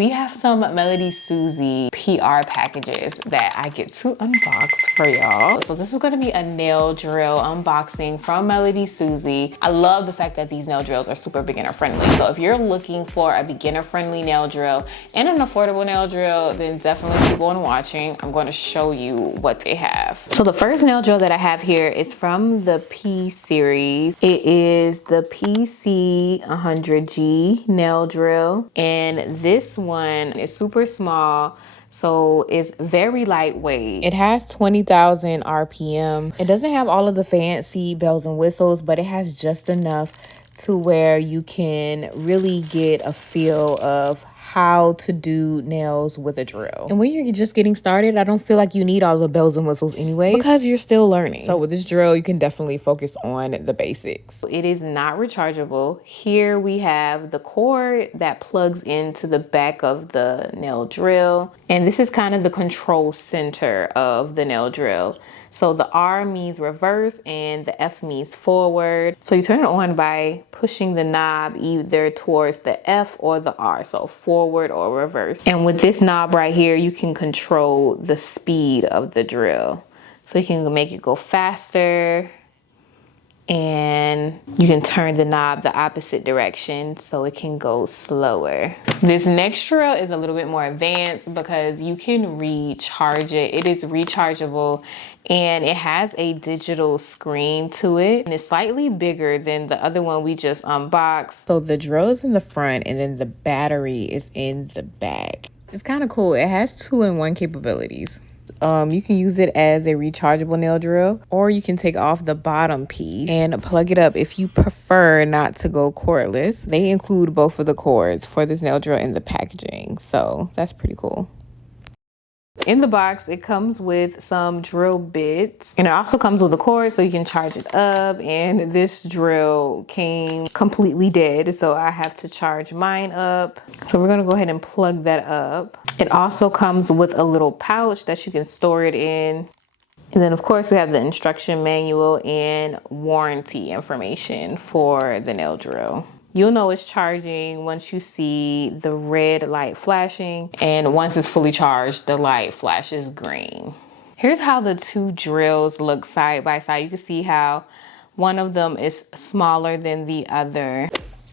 we have some MelodySusie PR packages that I get to unbox for y'all. So this is gonna be a nail drill unboxing from MelodySusie. I love the fact that these nail drills are super beginner friendly. So if you're looking for a beginner friendly nail drill and an affordable nail drill, then definitely keep on watching. I'm gonna show you what they have. So the first nail drill that I have here is from the P series. It is the PC100G nail drill, and this one is super small, so it's very lightweight. It has 20,000 RPM. It doesn't have all of the fancy bells and whistles, but it has just enough to where you can really get a feel of how to do nails with a drill. And when you're just getting started, I don't feel like you need all the bells and whistles anyway, because you're still learning. So with this drill, you can definitely focus on the basics. It is not rechargeable. Here we have the cord that plugs into the back of the nail drill. And this is kind of the control center of the nail drill. So the R means reverse and the F means forward. So you turn it on by pushing the knob either towards the F or the R, so forward or reverse. And with this knob right here, you can control the speed of the drill. So you can make it go faster, and you can turn the knob the opposite direction so it can go slower. This next drill is a little bit more advanced because you can recharge it. It is rechargeable and it has a digital screen to it, and it's slightly bigger than the other one we just unboxed. So the drill is in the front and then the battery is in the back. It's kind of cool. It has 2-in-1 capabilities. You can use it as a rechargeable nail drill, or you can take off the bottom piece and plug it up if you prefer not to go cordless. They include both of the cords for this nail drill in the packaging, so that's pretty cool. In the box, it comes with some drill bits, and it also comes with a cord so you can charge it up. And this drill came completely dead, so I have to charge mine up. So we're gonna go ahead and plug that up. It also comes with a little pouch that you can store it in. And then of course we have the instruction manual and warranty information for the nail drill. You'll know it's charging once you see the red light flashing, and once it's fully charged, the light flashes green. Here's how the two drills look side by side. You can see how one of them is smaller than the other.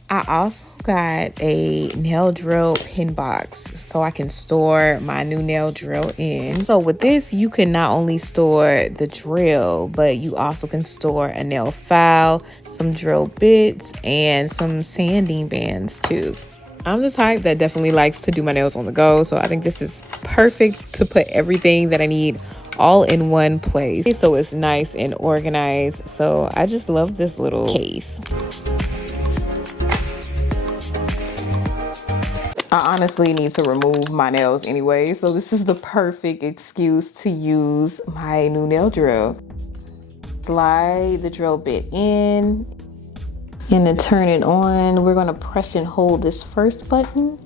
I also got a nail drill pin box so I can store my new nail drill in. So with this, you can not only store the drill, but you also can store a nail file, some drill bits, and some sanding bands too. I'm the type that definitely likes to do my nails on the go, so I think this is perfect to put everything that I need all in one place, so it's nice and organized. So I just love this little case. I honestly need to remove my nails anyway, so this is the perfect excuse to use my new nail drill. Slide the drill bit in, and to turn it on, we're gonna press and hold this first button,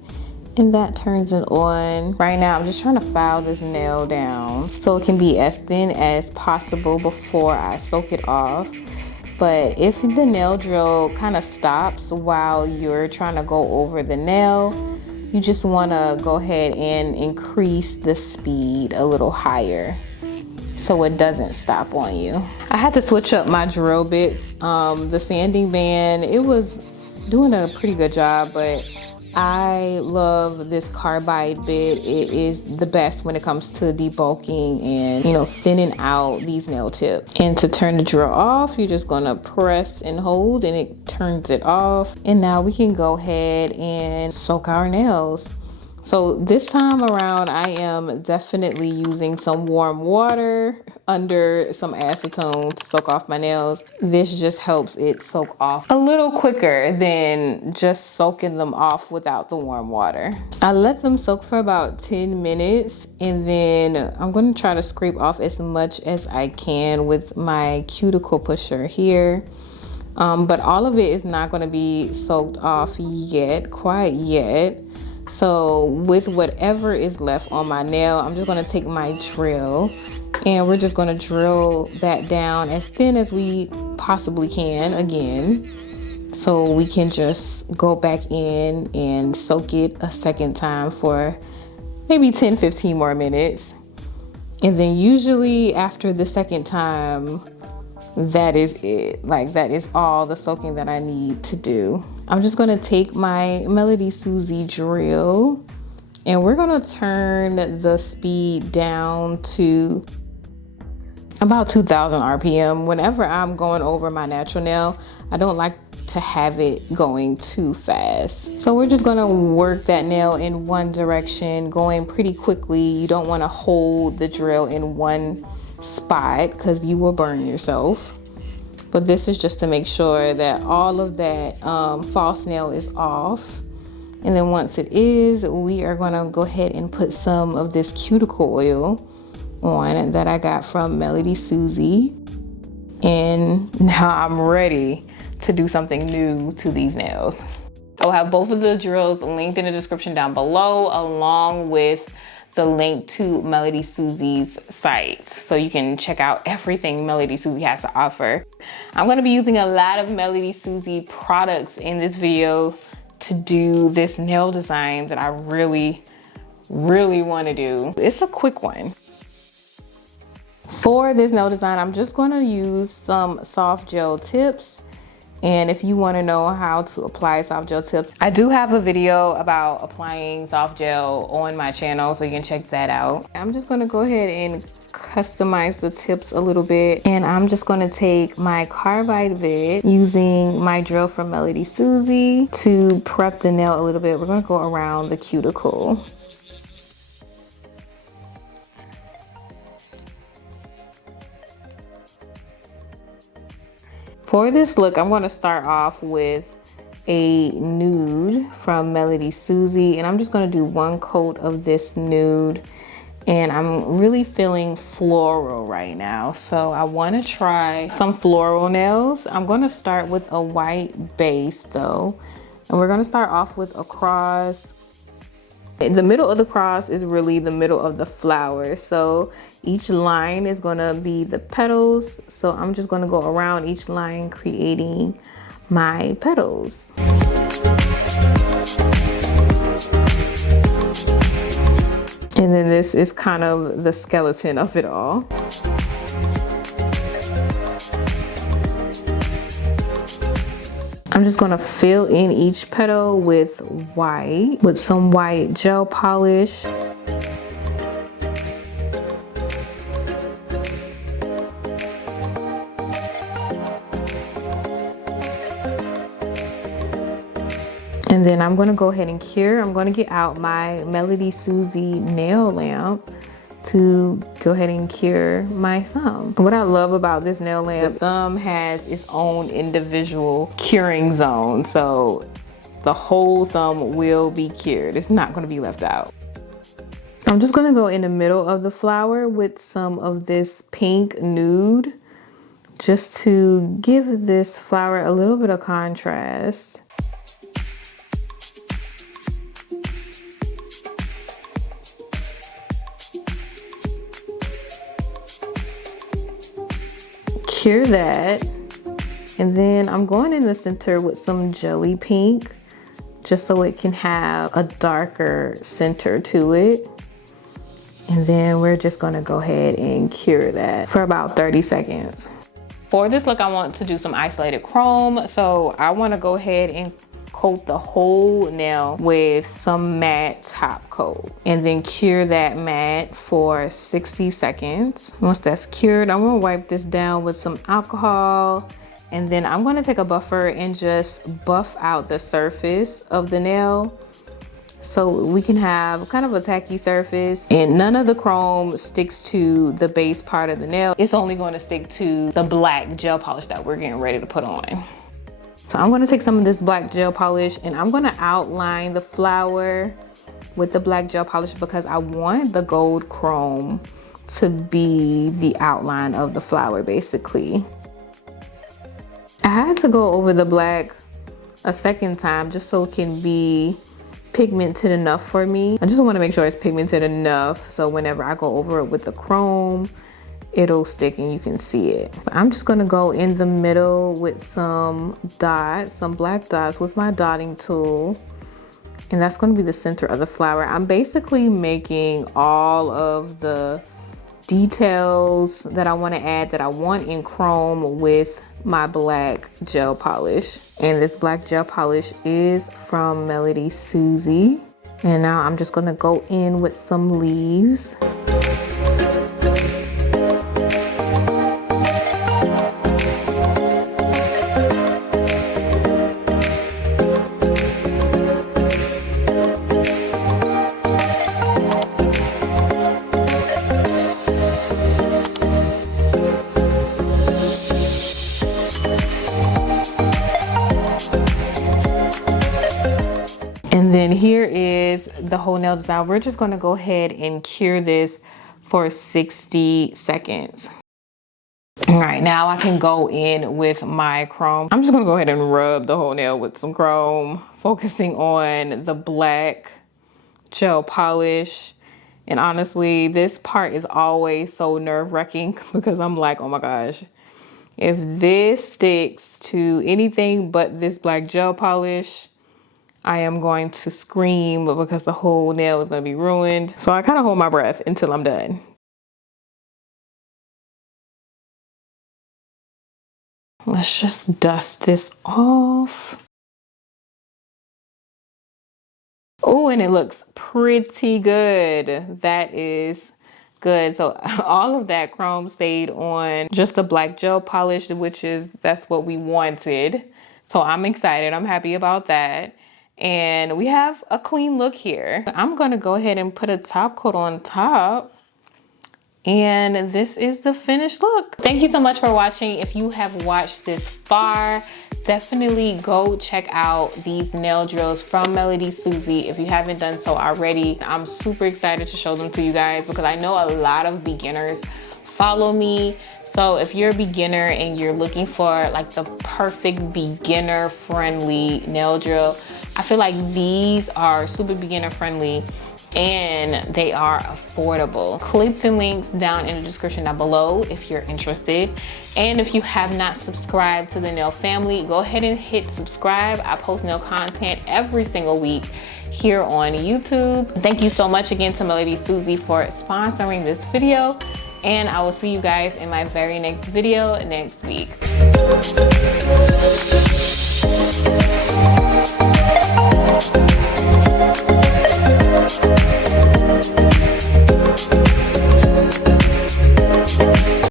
and that turns it on. Right now, I'm just trying to file this nail down so it can be as thin as possible before I soak it off. But if the nail drill kind of stops while you're trying to go over the nail, you just want to go ahead and increase the speed a little higher so it doesn't stop on you. I had to switch up my drill bits. The sanding band, it was doing a pretty good job, but I love this carbide bit. It is the best when it comes to debulking and, you know, thinning out these nail tips. And to turn the drill off, you're just gonna press and hold and it turns it off. And now we can go ahead and soak our nails. So this time around, I am definitely using some warm water under some acetone to soak off my nails. This just helps it soak off a little quicker than just soaking them off without the warm water. I let them soak for about 10 minutes, and then I'm going to try to scrape off as much as I can with my cuticle pusher here. But all of it is not going to be soaked off yet, quite yet. So with whatever is left on my nail, I'm just going to take my drill and we're just going to drill that down as thin as we possibly can again. so we can just go back in and soak it a second time for maybe 10-15 more minutes. And then usually after the second time, that is it. Like, that is all the soaking that I need to do. I'm just gonna take my MelodySusie drill and we're gonna turn the speed down to about 2000 RPM. Whenever I'm going over my natural nail, I don't like to have it going too fast. So we're just gonna work that nail in one direction, going pretty quickly. You don't wanna hold the drill in one spot because you will burn yourself. But this is just to make sure that all of that false nail is off. And then once it is, we are gonna go ahead and put some of this cuticle oil on that I got from MelodySusie. And now I'm ready to do something new to these nails. I'll have both of the drills linked in the description down below, along with the link to MelodySusie's site, so you can check out everything MelodySusie has to offer. I'm gonna be using a lot of MelodySusie products in this video to do this nail design that I really wanna do. It's a quick one. For this nail design, I'm just gonna use some soft gel tips. And if you want to know how to apply soft gel tips, I do have a video about applying soft gel on my channel, so you can check that out. I'm just going to go ahead and customize the tips a little bit. And I'm just going to take my carbide bit using my drill from MelodySusie to prep the nail a little bit. We're going to go around the cuticle. For this look, I'm going to start off with a nude from MelodySusie, and I'm just going to do one coat of this nude. And I'm really feeling floral right now, so I want to try some floral nails. I'm going to start with a white base though, and we're going to start off with a cross. The middle of the cross is really the middle of the flower, so each line is gonna be the petals. So I'm just gonna go around each line creating my petals. And then this is kind of the skeleton of it all. I'm just gonna fill in each petal with white, with some white gel polish. And then I'm gonna go ahead and cure. I'm gonna get out my MelodySusie nail lamp to go ahead and cure my thumb. What I love about this nail lamp, the thumb has its own individual curing zone. So the whole thumb will be cured. It's not gonna be left out. I'm just gonna go in the middle of the flower with some of this pink nude, just to give this flower a little bit of contrast. Cure that, and then I'm going in the center with some jelly pink, just so it can have a darker center to it. And then we're just gonna go ahead and cure that for about 30 seconds. For this look, I want to do some isolated chrome, so I want to go ahead and coat the whole nail with some matte top coat, and then cure that matte for 60 seconds. Once that's cured, I'm gonna wipe this down with some alcohol, and then I'm gonna take a buffer and just buff out the surface of the nail so we can have kind of a tacky surface, and none of the chrome sticks to the base part of the nail. It's only going to stick to the black gel polish that we're getting ready to put on. So I'm gonna take some of this black gel polish and I'm gonna outline the flower with the black gel polish because I want the gold chrome to be the outline of the flower basically. I had to go over the black a second time just so it can be pigmented enough for me. I just want to make sure it's pigmented enough so whenever I go over it with the chrome, it'll stick and you can see it. But I'm just gonna go in the middle with some dots, some black dots with my dotting tool. And that's gonna be the center of the flower. I'm basically making all of the details that I wanna add, that I want in chrome, with my black gel polish. And this black gel polish is from MelodySusie. And now I'm just gonna go in with some leaves. And then here is the whole nail design. We're just gonna go ahead and cure this for 60 seconds. All right, now I can go in with my chrome. I'm just gonna go ahead and rub the whole nail with some chrome, focusing on the black gel polish. And honestly, this part is always so nerve-wracking because I'm like, oh my gosh, if this sticks to anything but this black gel polish, I am going to scream because the whole nail is going to be ruined. So I kind of hold my breath until I'm done. Let's just dust this off. Oh, and it looks pretty good. That is good. So all of that chrome stayed on just the black gel polish, that's what we wanted. So I'm excited. I'm happy about that. And we have a clean look here. I'm gonna go ahead and put a top coat on top. And this is the finished look. Thank you so much for watching. If you have watched this far, definitely go check out these nail drills from MelodySusie if you haven't done so already. I'm super excited to show them to you guys because I know a lot of beginners follow me. So if you're a beginner and you're looking for like the perfect beginner friendly nail drill, I feel like these are super beginner friendly and they are affordable. Click the links down in the description down below if you're interested. And if you have not subscribed to the nail family, go ahead and hit subscribe. I post nail content every single week here on YouTube. Thank you so much again to MelodySusie for sponsoring this video. And I will see you guys in my very next video next week.